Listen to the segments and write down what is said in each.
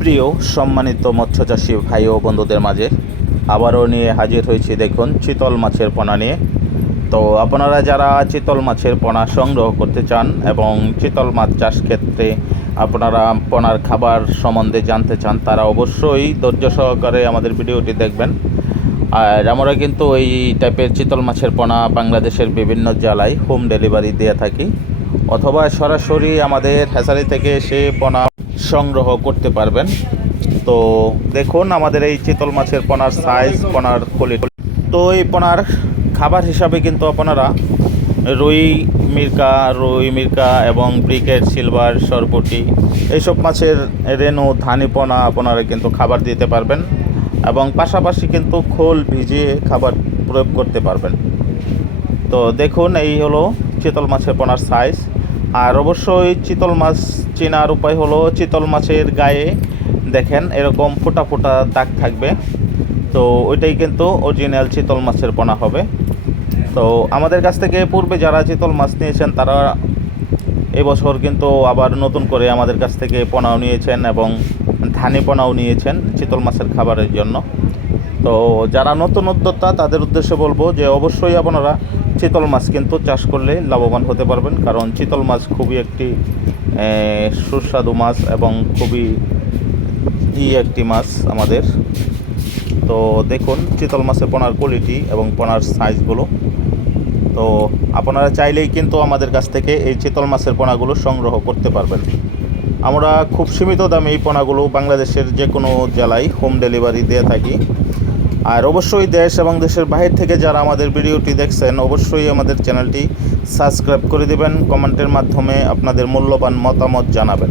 প্রিয় সম্মানিত মৎস্যচাষী ভাই ও বন্ধুদের মাঝে আবারও নিয়ে হাজির হয়েছি। দেখুন, চিতল মাছের পোনা নিয়ে। তো আপনারা যারা চিতল মাছের পোনা সংগ্রহ করতে চান এবং চিতল মাছ চাষ ক্ষেত্রে আপনারা পোনার খাবার সম্বন্ধে জানতে চান, তারা অবশ্যই ধৈর্য সহকারে আমাদের ভিডিওটি দেখবেন। আর আমরা কিন্তু এই টাইপের চিতল মাছের পোনা বাংলাদেশের বিভিন্ন জেলায় হোম ডেলিভারি দিয়ে থাকি, অথবা সরাসরি আমাদের হ্যাচারি থেকে এসে পোনা সংগ্রহ করতে পারবেন। তো দেখুন আমাদের এই চিতল মাছের পোনার সাইজ, পোনার কোয়ালিটি। তো এই পোনার খাবার হিসাবে কিন্তু আপনারা রুই মির্কা এবং ব্রিকেট, সিলভার, সরপুঁটি এইসব মাছের রেনু, ধানি পোনা আপনারা কিন্তু খাবার দিতে পারবেন এবং পাশাপাশি কিন্তু খোল ভিজিয়ে খাবার প্রয়োগ করতে পারবেন। তো দেখুন এই হলো চিতল মাছের পোনার সাইজ। আর অবশ্যই চিতল মাছ চেনার উপায় হলো, চিতল মাছের গায়ে দেখেন এরকম ফোঁটা ফোঁটা দাগ থাকবে, তো ওইটাই কিন্তু অরিজিনাল চিতল মাছের পোনা হবে। তো আমাদের কাছ থেকে পূর্বে যারা চিতল মাছ নিয়েছেন তারা এবছর কিন্তু আবার নতুন করে আমাদের কাছ থেকে পোনাও নিয়েছেন এবং ধানি পোনাও নিয়েছেন চিতল মাছের খাবারের জন্য। তো যারা নতুন উদ্যোক্তা তাদের উদ্দেশ্যে বলবো যে অবশ্যই আপনারা চিতল মাছ কিন্তু চাষ করলে লাভবান হতে পারবেন, কারণ চিতল মাছ খুবই একটি সুস্বাদু মাছ এবং খুবই একটি মাছ আমাদের। তো দেখুন চিতল মাছের পোনার কোয়ালিটি এবং পোনার সাইজগুলো। তো আপনারা চাইলেই কিন্তু আমাদের কাছ থেকে এই চিতল মাছের পোনাগুলো সংগ্রহ করতে পারবেন। আমরা খুব সীমিত দামে এই পোনাগুলো বাংলাদেশের যে কোনো জেলায় হোম ডেলিভারি দিয়ে থাকি। আর অবশ্যই দেশ এবং দেশের বাইরে থেকে যারা আমাদের ভিডিওটি দেখছেন অবশ্যই আমাদের চ্যানেলটি সাবস্ক্রাইব করে দেবেন, কমেন্টের মাধ্যমে আপনাদের মূল্যবান মতামত জানাবেন।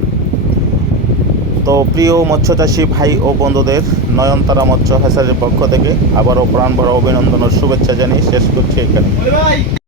তো প্রিয় মৎস্যচাষী ভাই ও বন্ধুদের নয়নতারা মৎস্য হ্যাচারির পক্ষ থেকে আবারও প্রাণ ভরা অভিনন্দন ও শুভেচ্ছা জানিয়ে শেষ করছি এখানে।